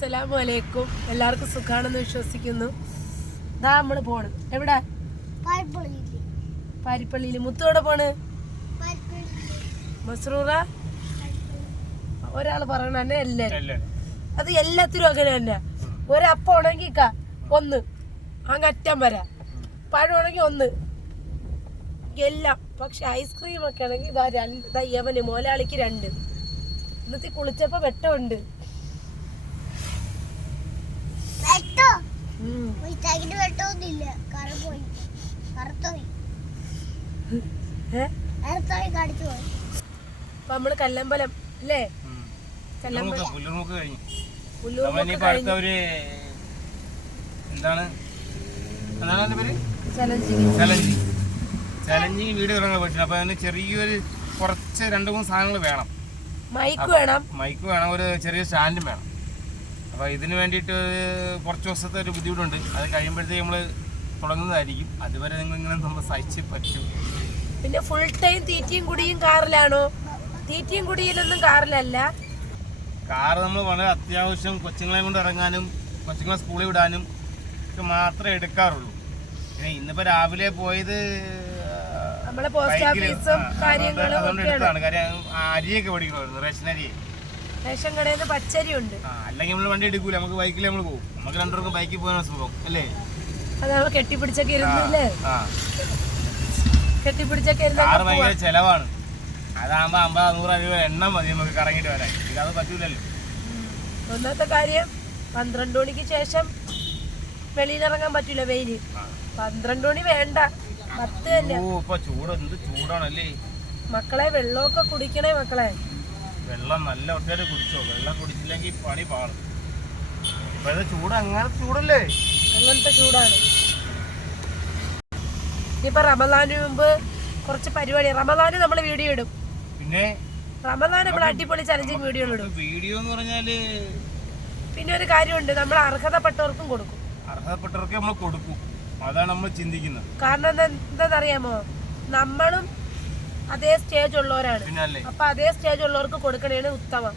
അസ്സലാമു അലൈക്കും എല്ലാവർക്കും സുഖാണെന്ന് വിശ്വസിക്കുന്നു. ദാ നമ്മൾ പോണ്. എവിടെ? പാരിപ്പള്ളിയിൽ മുത്തോടെ പോണ്? മസ്രൂറ മസ്റൂറ? ഒരാൾ പറയണ തന്നെ എല്ലാരും. അത് എല്ലാത്തിനും അങ്ങനെ തന്നെ. ഒരപ്പം ഉണങ്ങി ഒന്ന്. അങ്ങറ്റം വരാ വരാം. പഴം ഉണങ്ങി ഒന്ന്. എല്ലാം. പക്ഷെ ഐസ്ക്രീം ഒക്കെ ആണെങ്കിൽ ഇതാ രണ്ട്. ഇതാ യവന് മോലാളിക്ക് രണ്ട്. ഇന്നത്തെ കുളിച്ചപ്പോ വെട്ടമുണ്ട് വെട്ടോ? കറ പോയി. കടിച്ചു പോയി. അപ്പൊ നമ്മൾ കല്ലമ്പലം അല്ലേ? കല്ലമ്പലം. കഴിഞ്ഞു. കഴിഞ്ഞ്. എന്താണ്? എന്താണ് അതിന്റെ പേര്? ചലഞ്ചിങ് ചലഞ്ചിങ് അപ്പൊ അതിന് ചെറിയൊരു കുറച്ച് രണ്ട് മൂന്ന് സാധനങ്ങൾ വേണം. മൈക്ക് വേണം. മൈക്ക് വേണം ഒരു ചെറിയ സ്റ്റാൻഡും വേണം. അപ്പോൾ ഇതിന് വേണ്ടിയിട്ട് കുറച്ച് ദിവസത്തെ ഒരു ബുദ്ധിമുട്ടുണ്ട്. അത് കഴിയുമ്പോഴത്തേക്ക് നമ്മൾ തുടങ്ങുന്നതായിരിക്കും. അതുവരെ നിങ്ങൾ ഇങ്ങനെ നമ്മൾ സഹിച്ച് പറ്റും. പിന്നെ ഫുൾ ടൈം തീറ്റയും കുടിയും കാറിലാണോ? തീറ്റയും കുടിയിലൊന്നും കാറിലല്ല. കാർ നമ്മൾ വളരെ അത്യാവശ്യം കൊച്ചുങ്ങളെ കൊണ്ട് ഇറങ്ങാനും കൊച്ചുങ്ങളെ സ്കൂളിൽ വിടാനും ഒക്കെ മാത്രമേ എടുക്കാറുള്ളൂ. പിന്നെ ഇന്നിപ്പോൾ രാവിലെ പോയത് അതുകൊണ്ട് എടുത്തതാണ്. കാര്യം അരിയൊക്കെ പഠിക്കണമായിരുന്നു റേഷൻ അരി റേഷൻ കടയിൽ നിന്ന് പച്ചരി ഉണ്ട്. അല്ലെങ്കിൽ നമ്മൾ വണ്ടി എടുക്കൂല. നമുക്ക് ബൈക്കിൽ നമ്മൾ പോകും. നമുക്ക് രണ്ടുപേർക്കും ബൈക്കിൽ പോകാൻ സുഖം. അല്ലേ? അത് നമ്മൾ കെട്ടിപ്പിടിച്ചൊക്കെ ഇരുന്നില്ലേ? കെട്ടിപ്പിടിച്ചൊക്കെ കാറ് ഭയങ്കര ചെലവാണ്. അതാകുമ്പോ അമ്പത് നൂറ് രൂപ എണ്ണ മതി നമുക്ക് കറങ്ങിട്ട് വരാൻ. ഇതത് പറ്റൂലല്ലോ. ഒന്നാമത്തെ കാര്യം പന്ത്രണ്ട് മണിക്ക് ശേഷം വെളിയിലിറങ്ങാൻ പറ്റൂല വെയിൽ. പന്ത്രണ്ട് മണി വേണ്ട. പത്ത് തന്നെ. മക്കളെ വെള്ളമൊക്കെ കുടിക്കണേ മക്കളെ. വെള്ളം നല്ല ഒട്ടേറെ കുടിച്ചോ? വെള്ളം കുടിച്ചില്ലെങ്കിൽ പണി പാടും ഇപ്പോഴത്തെ ചൂട് അങ്ങനത്തെ ചൂടല്ലേ? അങ്ങനത്തെ ചൂടാണ്. ഇപ്പൊ റമദാന് മുമ്പ് കുറച്ച് പരിപാടി റമദാന് നമ്മൾ വീഡിയോ ഇടും. പിന്നെ റമദാൻ നമ്മൾ അടിപൊളി ചലഞ്ചിങ് വീഡിയോ ഇടും. വീഡിയോ എന്ന് പറഞ്ഞാൽ പിന്നെ ഒരു കാര്യമുണ്ട് നമ്മൾ അർഹതപ്പെട്ടവർക്കും കൊടുക്കും. അർഹതപ്പെട്ടവർക്ക് നമ്മൾ കൊടുക്കും. അതാണ് നമ്മൾ ചിന്തിക്കുന്നത്. കാരണം എന്താ എന്താണെന്നറിയാമോ നമ്മളും അതേ സ്റ്റേജ് ഉള്ളവരാണ്. അപ്പൊ അതേ സ്റ്റേജ് ഉള്ളവർക്ക് കൊടുക്കണേണ് ഉത്തമം.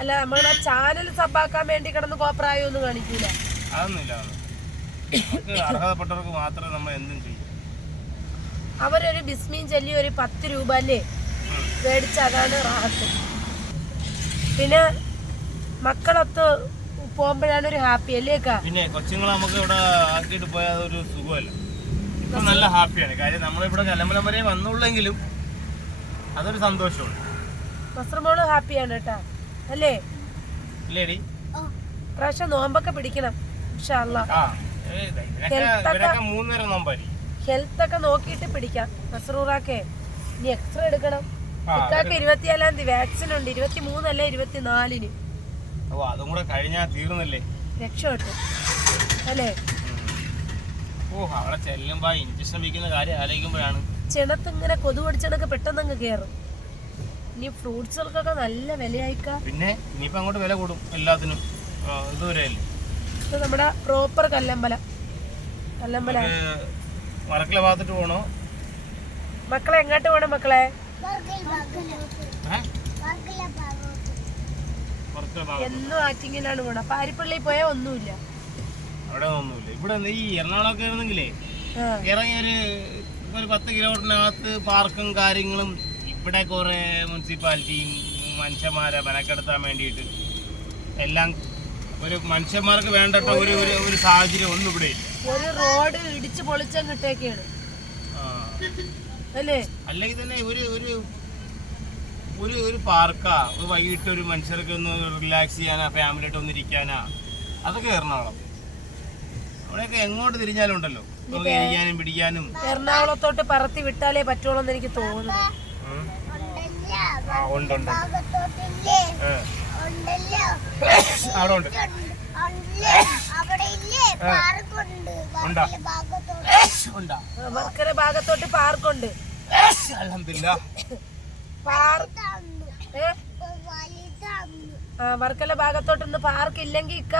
അല്ല നമ്മളുടെ ചാനൽ സബാക്കാൻ വേണ്ടി കിടന്ന് കോപ്രായം ഒന്നും കാണിക്കൂല. അതൊന്നുമില്ല. അർഹതപ്പെട്ടവർക്ക് മാത്രമേ നമ്മൾ എന്തും ചെയ്യും. അവരൊരു ബിസ്മീൻ ചൊല്ലി ഒരു പത്ത് രൂപ അല്ലേ. മേടിച്ച അതാണ് റാഹത്ത്. പിന്നെ മക്കളൊത്ത് പോകുമ്പോഴാണ് ഒരു ഹാപ്പി അല്ലേ പിന്നെ കൊച്ചുങ്ങളെ നമുക്ക് ഇവിടെ ആക്കിയിട്ട് പോയാൽ ഒരു സുഖമല്ല. നല്ല ഹാപ്പിയാണ് കാര്യം നമ്മളിവിടെ കലമ്പലം വരെ വന്നുള്ളെങ്കിലും അതൊരു സന്തോഷം മസ്രമോൾ ഹാപ്പിയാണ് കേട്ടാ. അല്ലേ? ഇല്ലേടി? ഓ, പ്രാവശ്യം നോമ്പൊക്കെ പിടിക്കണം ഹെൽത്ത് ഒക്കെ നോക്കിയിട്ട് പിടിക്കാം നസറൂറാക്കെ. ഇനി എക്സ്റേ എടുക്കണം. ഇക്കാക്ക് ഇരുപത്തിയേഴാം തീയതി വാക്സിൻ ഉണ്ട് ഇരുപത്തി മൂന്നല്ല ഇരുപത്തിനാലിന് അതും കൂടെ കഴിഞ്ഞാ തീർന്നില്ലേ? രക്ഷപ്പെട്ടു. അല്ലേ? ഓ അവിടെ ചെല്ലുമ്പോ ഇഞ്ചക്ഷൻ വെക്കുന്ന കാര്യം ആലോചിക്കുമ്പോഴാണ്. ചിണത്ത് ഇങ്ങനെ കൊതു പിടിച്ചണക്ക് പെട്ടെന്ന് അങ്ങ് കയറും ഇനി ഫ്രൂട്ട്സുകൾക്കൊക്കെ നല്ല വിലയായിക്ക. പിന്നെ ഇനിയിപ്പോ അങ്ങോട്ട് വില കൂടും എല്ലാത്തിനും. ഇതുവരെ ഇത് നമ്മുടെ പ്രോപ്പർ കല്ലമ്പലം. കല്ലമ്പല. മറക്കല ഭാഗത്തിട്ട് പോണോ? മക്കളെ എങ്ങോട്ട് പോണം മക്കളെ? എന്നും ആറ്റിങ്ങിലാണ് പോണം പാരിപ്പള്ളി പോയാ ഒന്നുമില്ല. അവിടെ ഒന്നുമില്ല. ഇവിടെ ഈ എറണാകുളമൊക്കെ ആയിരുന്നെങ്കിലേ ആ. ഇറങ്ങി ഒരു ഒരു പത്ത് കിലോമീറ്ററിനകത്ത് പാർക്കും കാര്യങ്ങളും ഇവിടെ കുറേ മുനിസിപ്പാലിറ്റിയും മനുഷ്യന്മാരെ മെനക്കെടുത്താൻ വേണ്ടിയിട്ട് എല്ലാം ഒരു മനുഷ്യന്മാർക്ക് വേണ്ടട്ട ഒരു ഒരു സാഹചര്യം ഒന്നും ഇവിടെ ഇല്ല. ഒരു റോഡ് ഇടിച്ചു പൊളിച്ചങ്ങിട്ടേക്കാണ്. കിട്ടേക്കാണ് അല്ലേ? അല്ലെങ്കിൽ തന്നെ ഒരു ഒരു ഒരു ഒരു പാർക്കാ ഒരു വൈകിട്ട് ഒരു മനുഷ്യർക്ക് ഒന്ന് റിലാക്സ് ചെയ്യാനാ ഫാമിലിയായിട്ട് ഒന്ന് ഇരിക്കാനാ അതൊക്കെ എറണാകുളം. അവിടെയൊക്കെ എങ്ങോട്ട് തിരിഞ്ഞാലും ഉണ്ടല്ലോ. ഇരിക്കാനും പിടിക്കാനും. എറണാകുളത്തോട്ട് പറത്തി വിട്ടാലേ പറ്റുള്ളൂ എന്ന് എനിക്ക് തോന്നുന്നു. അവിടെ ഉണ്ട് ഉണ്ട്. അവിടെ ഇല്ലേ പാർക്കുണ്ട്. ഉണ്ടാ? വർക്കല ഭാഗത്തോട്ട്. പാർക്കുണ്ട്. വർക്കല ഭാഗത്തോട്ടൊന്ന് പാർക്ക് ഇല്ലെങ്കിൽ ഇക്ക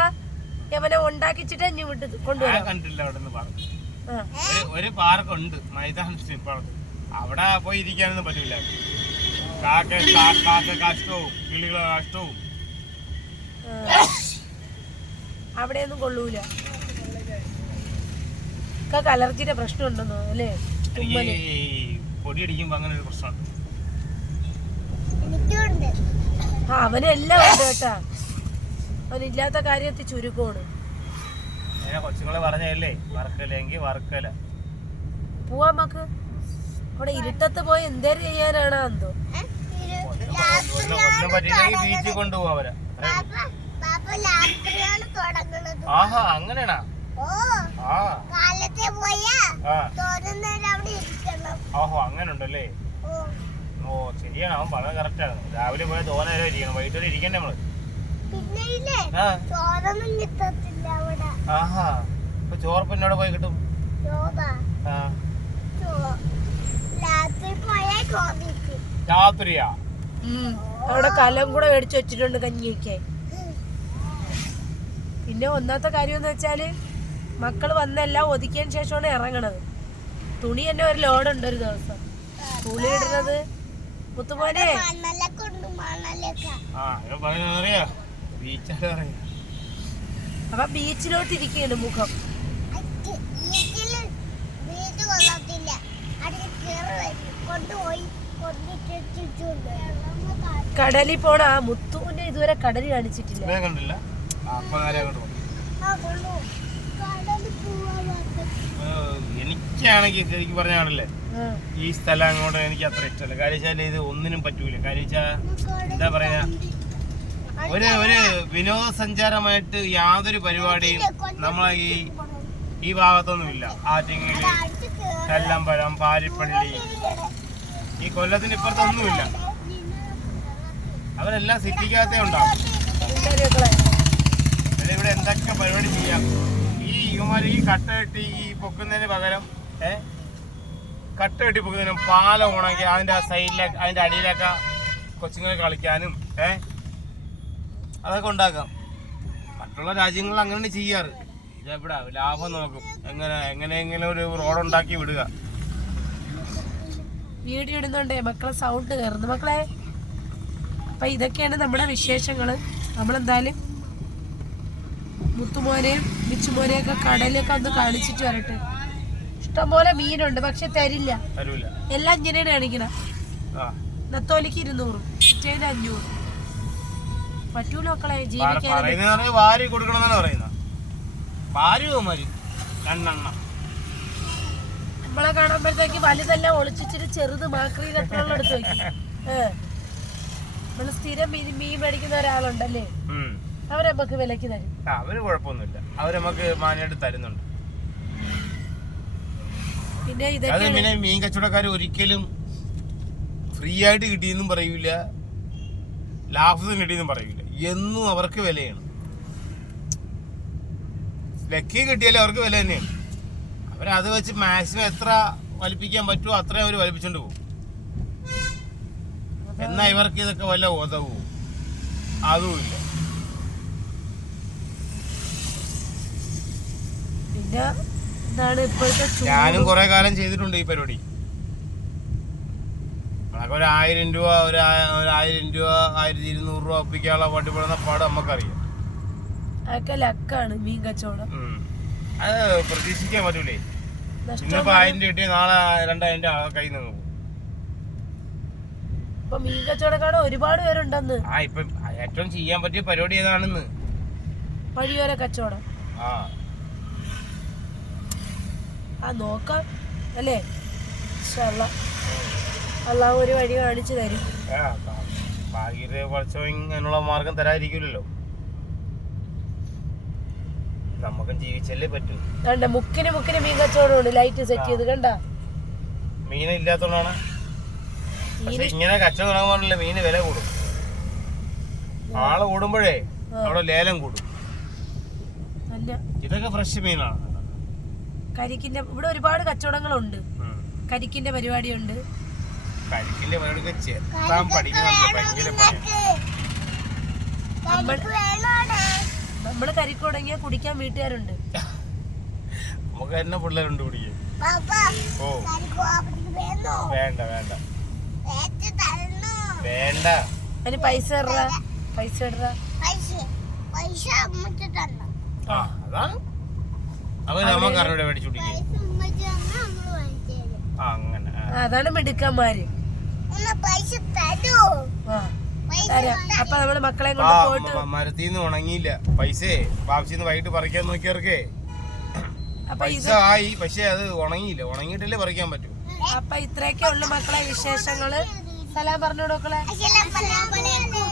യവനെ ഉണ്ടാക്കിച്ചിട്ട് ഇനി വിട്ട് കൊണ്ടുവരാം. കണ്ടില്ല അവിടെ നിന്ന് പാർക്ക്. ഒരു ഒരു പാർക്ക് ഉണ്ട് മൈതാൻ സ്ട്രീറ്റ് പാർക്ക്. അവിടെ പോയി ഇരിക്കാനൊന്നും പറ്റില്ല കാക്ക കാഷ്ടവും കിളികളെ കാഷ്ടവും. അവിടെയൊന്നും കൊള്ളൂല. അലർജിന്റെ അലർജിയുടെ പ്രശ്നം ഉണ്ടെന്നോ അല്ലേ? പൊടിയടിക്കുമ്പോ പൊടി അടിക്കുമ്പോ അങ്ങനെ ഒരു പ്രശ്നമുണ്ട്. അവനെല്ലാം ഉണ്ട് കേട്ടാ. അവനില്ലാത്ത കാര്യത്തിൽ ചുരുക്കമാണ്. അങ്ങനെ കൊച്ചുങ്ങളെ പറഞ്ഞല്ലേ വറക്കലെങ്കിൽ വർക്കല. പോവാ മക്ക്. അവിടെ ഇരുട്ടത്ത് പോയി എന്തേലും ചെയ്യാനാണ് എന്തോ. ഒന്നും പറ്റിയില്ലെങ്കിൽ ബീച്ചിൽ കൊണ്ടുപോവാ അവരെ. ആഹാ അങ്ങനെയാണാ? ഓ ആ. കാലത്തെ പോയാ ആ. തോന്നുന്നേരം അവിടെ ഇരിക്കണം. ഓഹോ അങ്ങനെ ഉണ്ടല്ലേ ഓ. ഓ ശരിയാണ്. അവൻ പറഞ്ഞത് കറക്റ്റാണ് രാവിലെ പോയാൽ തോന്ന ഇരിക്കണം. വൈകിട്ട് ഇരിക്കണ്ടേ നമ്മൾ? പിന്നെ ചോറൊന്നും കിട്ടത്തില്ല അവിടെ. ആഹാ. ഇപ്പൊ ചോർപ്പ് എന്നോട് പോയി കിട്ടും. ചോറ? രാത്രി പോയാ ചോദിക്കും രാത്രിയാ? ഉം. അവിടെ കലം കൂടെ മേടിച്ചു വെച്ചിട്ടുണ്ട് കഞ്ഞി വയ്ക്കാൻ പിന്നെ ഒന്നാമത്തെ കാര്യം എന്ന് വെച്ചാൽ മക്കൾ വന്നെല്ലാം ഒതുക്കിയതിന് ശേഷമാണ് ഇറങ്ങണത്. തുണി തന്നെ ഒരു ലോഡുണ്ട് ഒരു ദിവസം. തുണി ഇടുന്നത് മുത്തുപോലെ ആ ഞാൻ പറയുന്നത് അറിയാ? ബീച്ചാണ് പറയാ അപ്പൊ ബീച്ചിലോട്ട് ഇരിക്കുകയാണ് മുഖം കടലിൽ പോണ ആ മുത്തുവിനെ ഇതുവരെ കടലിൽ കാണിച്ചിട്ടില്ല. എനിക്കാണെങ്കിൽ എനിക്ക് പറഞ്ഞാണല്ലേ ഈ സ്ഥലം അങ്ങോട്ട് എനിക്ക് അത്ര ഇഷ്ടമല്ല. കാര്യം ഇത് ഒന്നിനും പറ്റൂല. കാര്യം എന്താ പറയാ? ഒരു ഒരു വിനോദസഞ്ചാരമായിട്ട് യാതൊരു പരിപാടിയും നമ്മളെ ഈ ഈ ഭാഗത്തൊന്നും ഇല്ല ആറ്റിങ്ങൽ കല്ലമ്പഴം പാരിപ്പള്ളി ഈ കൊല്ലത്തിന് ഇപ്പുറത്തൊന്നുമില്ല. അവരെല്ലാം സിറ്റിക്കകത്തേ ഉണ്ടാവും. ഇവിടെ എന്തൊക്കെ പരിപാടി ചെയ്യാം? ഈ ഇവന്മാർ ഈ കട്ട കെട്ടി ഈ പൊക്കുന്നതിന് പകരം ഏ? കട്ട കെട്ടി പൊക്കുന്നതിനും പാലം ഉണക്കി അതിന്റെ ആ സൈഡിലൊക്കെ അതിന്റെ അടിയിലൊക്കെ കൊച്ചുങ്ങളെ കളിക്കാനും ഏ? അതൊക്കെ ഉണ്ടാക്കാം. മറ്റുള്ള രാജ്യങ്ങളിൽ അങ്ങനെ ചെയ്യാറ്. ഇതെവിടാ? ലാഭം നോക്കും. എങ്ങനെ എങ്ങനെയെങ്കിലും ഒരു റോഡ് ഉണ്ടാക്കി വിടുക. വീഡിയോ ഇടുന്നുണ്ടേ. മക്കളെ സൗണ്ട് കയറുന്നു മക്കളെ അപ്പൊ ഇതൊക്കെയാണ് നമ്മുടെ വിശേഷങ്ങൾ നമ്മളെന്തായാലും മുത്തുമോനെയും മിച്ചുമോനെയൊക്കെ കടലൊക്കെ ഒന്ന് കാണിച്ചിട്ട് വരട്ടെ. ഇഷ്ടംപോലെ മീനുണ്ട് പക്ഷെ തരില്ല. തരൂല. എല്ലാം ഇങ്ങനെയാണ് കാണിക്കണം. നത്തോലിക്ക് ഇരുന്നൂറും ചേന് അഞ്ഞൂറ്. പറ്റൂല മക്കളെ ജീവിക്കാൻ പറയുന്നത്. വാരി വാരി രണ്ടെണ്ണം. നമ്മളെ കാണുമ്പോഴത്തേക്ക് വലുതെല്ലാം ഒളിച്ചിട്ട് ചെറുത് മാക്രീൽ എത്ര എടുത്ത് വെക്കും ഏഹ് നമ്മൾ സ്ഥിരം മീൻ മീൻ മേടിക്കുന്ന ഒരാളുണ്ടല്ലേ? ഉം. അവരെ നമുക്ക് വിലക്ക് തരും. ആ, അവർ കുഴപ്പമൊന്നുമില്ല. അവർ നമുക്ക് തരുന്നുണ്ട്. പിന്നെ അത് പിന്നെ മീൻ കച്ചവടക്കാർ ഒരിക്കലും ഫ്രീ ആയിട്ട് കിട്ടിയെന്നും പറയൂല. ലാഭത്തിന് കിട്ടിയെന്നും പറയൂല. എന്നും അവർക്ക് വിലയാണ്. ലക്കി കിട്ടിയാലും അവർക്ക് വില തന്നെയാണ്. അവരത് വെച്ച് മാക്സിമം എത്ര വലിപ്പിക്കാൻ പറ്റുമോ അത്രയും അവർ വലിപ്പിച്ചോണ്ട് പോകും. എന്നാ ഇവർക്ക് ഇതൊക്കെ വല്ല ഉതവും അതുമില്ല. ഞാനും കുറെ കാലം ചെയ്തിട്ടുണ്ട് ഈ പരിപാടി. അതൊക്കെ ഒരു ആയിരം രൂപ ഒരു ആ- ഒരു ആയിരം രൂപ ആയിരത്തി ഇരുന്നൂറ് രൂപ ഒപ്പിക്കാനുള്ള പട്ടിപ്പെടുന്ന പാട് നമുക്കറിയാം അതൊക്കെ ലക്കാണ് മീൻ കച്ചവടം. അത് പ്രതീക്ഷിക്കാൻ പറ്റൂലേ. ഇന്നിപ്പോ ആയിരം രൂപ കിട്ടിയ നാളെ രണ്ടായിരം രൂപ കയ്യിൽ നിന്ന് പോകും. ഇപ്പൊ മീൻ കച്ചവടക്കാട് ഒരുപാട് പേരുണ്ടെന്ന്. ആ ഇപ്പൊ ഏറ്റവും ചെയ്യാൻ പറ്റിയ പരിപാടി ഏതാണെന്ന്? വഴിയോര കച്ചവടം. ആ. ആ നോക്കാം. അല്ലേ? ഇൻഷാ അല്ലാ. അള്ളാഹ് ഒരു വഴി കാണിച്ചു തരും. കുറച്ചോ അതിനുള്ള മാർഗം തരാതിരിക്കില്ലല്ലോ നമുക്കും ജീവിച്ചല്ലേ പറ്റൂ. കണ്ട മുക്കിന് മുക്കിന് മീൻ കച്ചവടമുണ്ട്. ലൈറ്റ് സെറ്റ് ചെയ്ത് കണ്ട? മീൻ ഇല്ലാത്തോണ്ടാണ് ഇങ്ങനെ കച്ചവടം തുടങ്ങുമ്പോഴല്ലേ മീന് വില കൂടും. ആൾ കൂടുമ്പോഴേ അവിടെ ലേലം കൂടും. ഇതൊക്കെ ഫ്രഷ് മീനാണ്. കരിക്കിന്റെ ഇവിടെ ഒരുപാട് കച്ചവടങ്ങളുണ്ട്. കരിക്കിന്റെ പരിപാടിയുണ്ട്. കരിക്കിന്റെ വേണമെങ്കിൽ ചെത്താൻ പഠിക്കണം ഭയങ്കര നമ്മൾ കരിക്ക് തുടങ്ങിയാൽ കുടിക്കാൻ വീട്ടുകാരുണ്ട്. നമുക്ക് തന്നെ പിള്ളേരുണ്ട് കുടിക്കും പാപ്പ ഓ. വേണ്ട വേണ്ട. വേണ്ട. അതിന് പൈസ ഇടറ പൈസ ഇടറ പൈസ ആ അതാണ്. അപ്പൊ നമ്മൾ ആ അങ്ങനെ. അതാണ് മിടുക്കന്മാര്. അപ്പൊ നമ്മൾ മക്കളെ ആ കൊണ്ട് പോയിട്ട് മ- മരത്തിന്ന് ഉണങ്ങിയില്ല. പൈസേ വാപ്സിന്ന് വൈകിട്ട് പറിക്കാൻ നോക്കിയവർക്കേ. പൈസ ആയി പക്ഷെ അത് ഉണങ്ങിയില്ല. ഉണങ്ങിയിട്ടല്ലേ പറിക്കാൻ പറ്റൂ? അപ്പൊ ഇത്രയൊക്കെ ഉള്ളു മക്കളെ വിശേഷങ്ങൾ. സലാം പറഞ്ഞു കൊടുക്കളെ അസലാമലൈക്കും